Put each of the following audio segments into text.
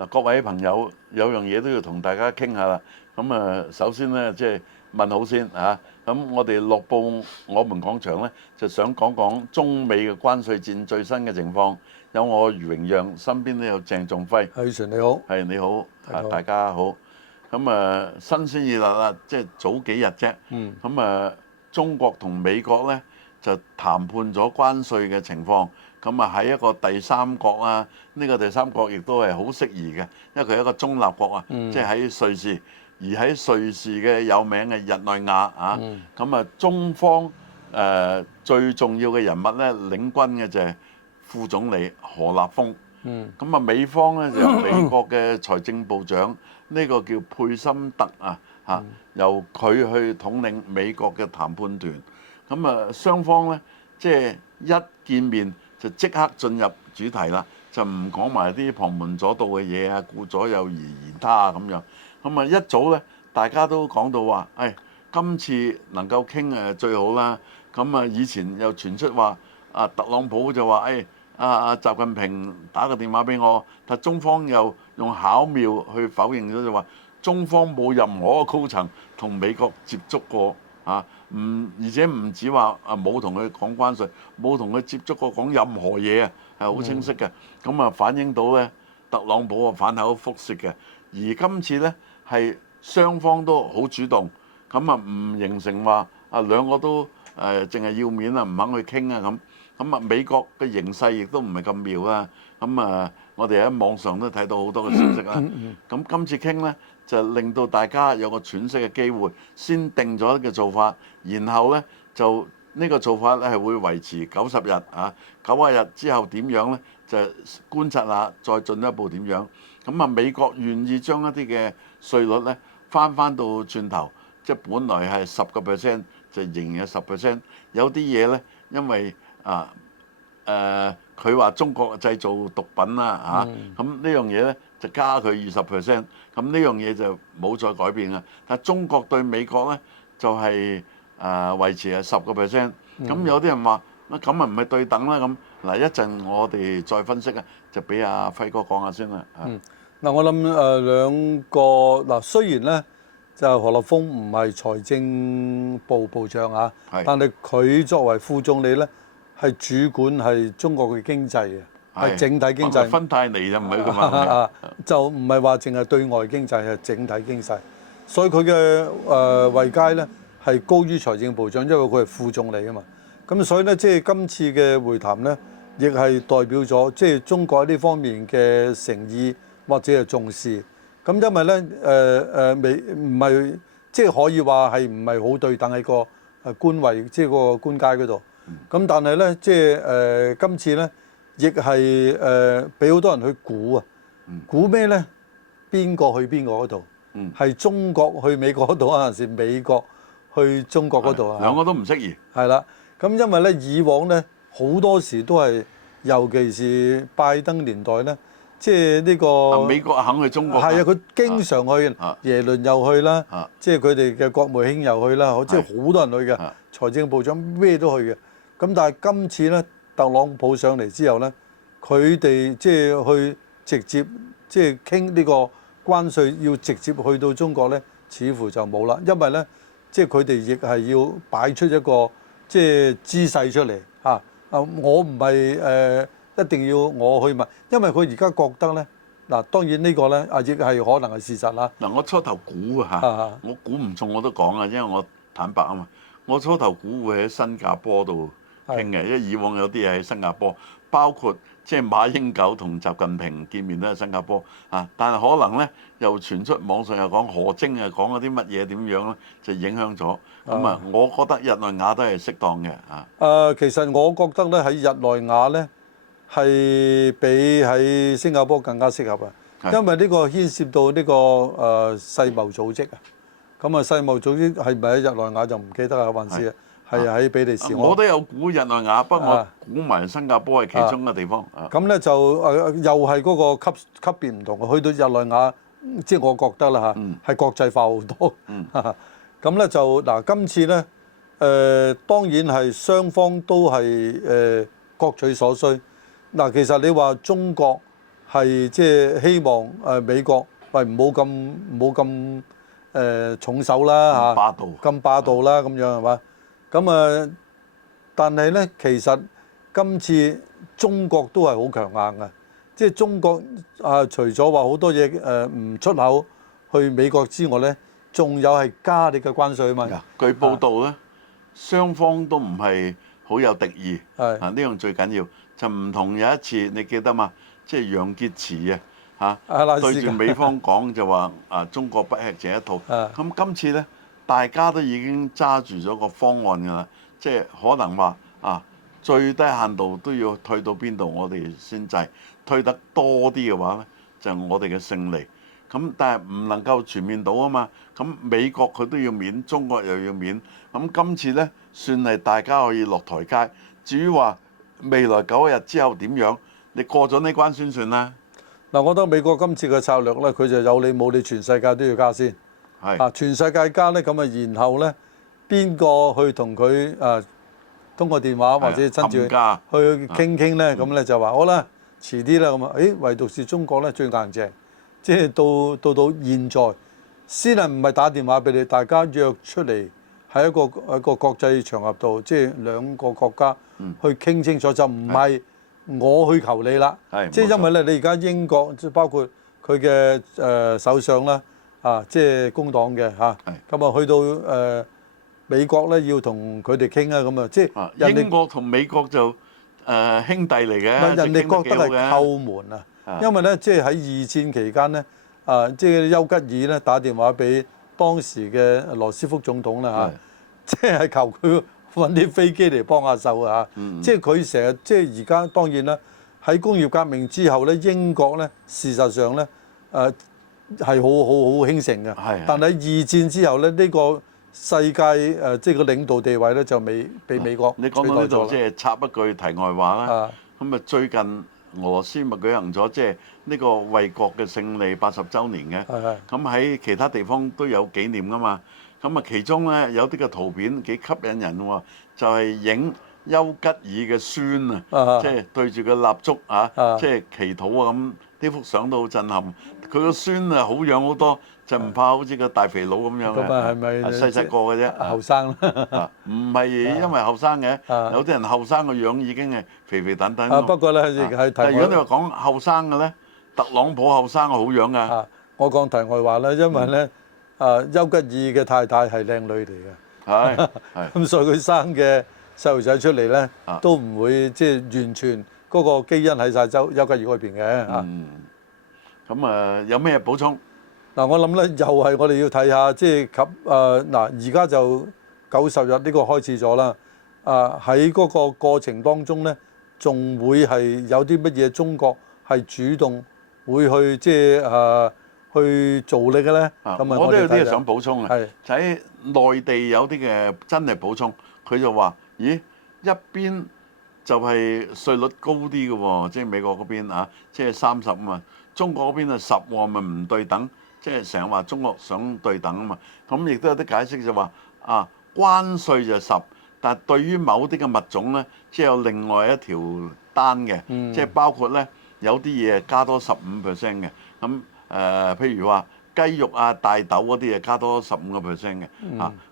嗱，各位朋友有樣嘢都要同大家傾下啦。咁首先呢，即係問好先嚇。咁我哋樂報我們講場呢，就想講講中美嘅關稅戰最新嘅情況。有我余榮讓，身邊都有鄭仲輝。係全你好，係你好，大家好大家好。咁新鮮熱辣啦，即係早幾日啫。咁中國同美國呢，就談判咗關稅嘅情況。咁喺一個第三國啊，呢個第三國亦都係好適宜嘅，因為佢係一個中立國啊，即係喺瑞士。而喺瑞士嘅有名嘅日內瓦啊，咁中方最重要嘅人物呢，領軍嘅就係副總理何立峰。咁美方呢，就由美國嘅財政部長呢個叫佩森特啊，由佢去統領美國嘅談判團。咁雙方呢，即係一見面就即刻進入主題啦，就唔講埋啲旁門左道嘅嘢啊，顧左右而言他啊咁樣。咁一早呢，大家都講到話，今次能夠傾最好啦。咁以前又傳出話，特朗普就話，習近平打個電話俾我，但中方又用巧妙去否認咗，就話中方冇任何個高層同美國接觸過啊，而且唔止話冇同佢講關稅，冇同佢接觸過講任何嘢啊，係好清晰嘅。咁反映到呢，特朗普反口覆舌嘅。而今次呢，係雙方都好主動，咁唔形成話兩個都淨係要面啊，唔肯去傾啊咁。美國嘅形勢亦都唔係咁妙啦。我哋喺網上都睇到好多嘅消息啦。咁今次傾呢，就令到大家有個喘息嘅機會，先定咗一個做法，然後呢，就呢個做法咧係會維持90日啊，90日之後點樣呢？就觀察下，再進一步點樣。美國願意將一啲嘅稅率呢翻到轉頭，即係本來係10%，就仍然係10%。有啲嘢呢，因為佢話中國製造毒品啦嚇，咁呢樣嘢呢，就加佢20%，咁呢樣嘢就冇再改變嘅。但係中國對美國呢，就係維持係10%。咁有啲人話咁唔係對等啦咁。嗱，一陣我哋再分析啊，就俾阿輝哥講下先啦。嗱，我諗兩個嗱，雖然咧就何立峰唔係財政部部長啊，但係佢作為副總理咧，係主管係中國嘅經濟嘅，係整體經濟。芬太尼就唔係咁啊，就唔係話淨係對外經濟，係整體經濟。所以佢嘅位階咧係高於財政部長，因為佢係副總理啊嘛。咁所以咧，即係今次嘅會談咧，亦係代表咗即係中國喺呢方面嘅誠意或者係重視。咁因為咧未唔係即係可以話係唔係好對等喺個官位，即係個官階嗰度。咁但係咧，即係今次咧，亦係俾好多人去估啊，估咩咧？邊個去邊個嗰度？係中國去美國嗰度啊，還是美國去中國嗰度啊？兩個都唔適宜。係啦，咁因為咧以往咧好多時都係，尤其是拜登年代咧，即係呢個美國肯去中國。係啊，佢經常去，耶倫又去啦，即係佢哋嘅國務卿又去啦，即係好多人去嘅，財政部長咩都去嘅。咁但係今次咧，特朗普上嚟之後咧，佢哋即係去直接即係傾呢個關稅，要直接去到中國咧，似乎就冇啦。因為咧，即係佢哋亦係要擺出一個即係姿勢出嚟嚇。我唔係一定要我去問，因為佢而家覺得咧，嗱當然呢個咧亦係可能係事實啦。嗱，我初頭估嚇，我估唔中我都講啊，因為我坦白啊嘛，我初頭估會喺新加坡度傾嘅，因為以往有啲嘢喺新加坡，包括即係馬英九同習近平見面都係新加坡啊，但係可能咧又傳出網上又講何晶啊講嗰啲乜嘢點樣咧，就影響咗。咁我覺得日內瓦都係適當嘅啊。其實我覺得咧喺日內瓦咧係比喺新加坡更加適合啊，因為呢個牽涉到呢個世貿組織啊。咁世貿組織係咪喺日內瓦就唔記得啦，還是係喺比利時？我都有估日內瓦，不過我估埋新加坡係其中嘅地方。咁咧就又係嗰個級別唔同，去到日內瓦，即係我覺得啦嚇，係國際化好多。咁咧就嗱，今次咧當然係雙方都係各取所需。嗱，其實你話中國係即係希望美國喂唔好咁重手啦嚇，霸道咁霸道啦咁樣係嘛？咁但係咧其實今次中國都係好強硬嘅，即係中國除咗話好多嘢唔出口去美國之外咧，仲有係加你嘅關稅啊嘛。據報道咧，雙方都唔係好有敵意，係呢樣最緊要。就唔同有一次你記得嘛？即係楊潔篪對住美方講就話中國不吃這一套。咁今次呢，大家都已經揸住咗個方案㗎啦，即係可能話最低限度都要退到邊度，我哋先制。退得多啲嘅話呢，就係我哋嘅勝利。咁但係唔能夠全面到啊嘛。咁美國佢都要面，中國又要面。咁今次呢，算係大家可以落台階。至於話未來9日之後點樣，你過咗呢關先算啦。嗱，我覺得美國今次嘅策略咧，佢就有理冇理，全世界都要加先。係全世界加咧，咁然後咧，邊個去同佢通過電話或者親自去傾傾咧？咁咧就話好啦，遲啲啦咁啊。唯獨是中國咧最硬淨，即係到現在先係唔係打電話俾你，大家約出嚟喺一個國際場合度，即係兩個國家去傾清楚，就唔係我去求你啦。即係因為咧，你而家英國即係包括佢嘅首相啦，即係工黨嘅嚇，咁去到美國咧要同佢哋傾啊，咁即係英國同美國就兄弟嚟嘅，人哋覺得係叩門啊，因為咧即係喺二戰期間咧，即係丘吉爾咧打電話俾當時嘅羅斯福總統啦嚇，即係求佢揾啲飛機嚟幫下手啊嚇，即係佢成日即係而家當然啦，喺工業革命之後咧，英國咧事實上咧係好興盛嘅，但係二戰之後咧呢個世界即係個領導地位咧就未被美國你講到呢度即係插一句題外話啦。咁最近俄羅斯咪舉行咗即係呢個衛國嘅勝利80週年嘅。咁喺其他地方都有紀念㗎嘛。咁其中咧有啲嘅圖片幾吸引人喎，就係影丘吉爾嘅孫即係對住個蠟燭即係祈禱啊咁。呢幅相都好震撼。佢個孫好樣好多。就唔怕好似個大肥佬咁樣嘅，係咪細個嘅啫，後生啦，唔係因為後生嘅，有啲人後生個樣已經係肥肥等等。不過咧，亦係但係如果你話講後生嘅咧，特朗普後生係好樣㗎。我講題外話啦，因為咧，丘吉爾嘅太太係靚女嚟嘅，咁所以佢生嘅細路仔出嚟咧，都唔會即係完全嗰個基因喺晒丘吉爾嗰邊嘅。咁有咩補充？嗱，我諗咧又係我哋要睇下，即係及而家就90日呢個開始咗啦。喺嗰個過程當中咧，仲會係有啲乜嘢中國係主動會去即係去做你嘅咧？咁我都有啲嘢想補充嘅，就喺內地有啲嘅真係補充，佢就話：咦，一邊就係稅率高啲嘅喎，即係美國嗰邊即係30啊嘛，中國嗰邊係10喎，咪唔對等。即係成日話中國想對等啊嘛，咁亦都有啲解釋就話關稅就10，但係對於某啲嘅物種咧，即係有另外一條單嘅，即係包括咧有啲嘢加多15% 嘅，咁譬如話雞肉大豆嗰啲嘢加多15% 嘅，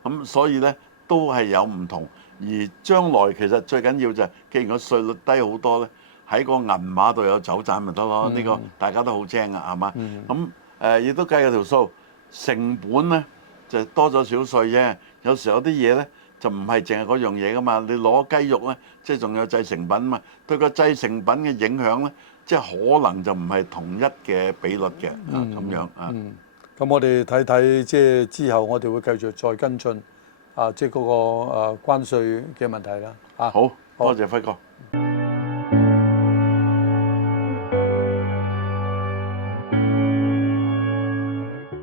咁所以咧都係有唔同，而將來其實最緊要就係，既然個稅率低好多咧，喺個銀碼度有走賺咪得咯，呢個大家都好精啊，係嘛？咁亦都計有條數，成本咧就多咗少稅啫。有時有啲嘢咧就唔係淨係嗰樣嘢噶嘛。你攞雞肉咧，即係仲有製成品啊嘛。對個製成品嘅影響咧，即係可能就唔係同一嘅比率嘅咁樣咁我哋睇睇即係之後，我哋會繼續再跟進即係嗰個關稅嘅問題啦。好多謝輝哥。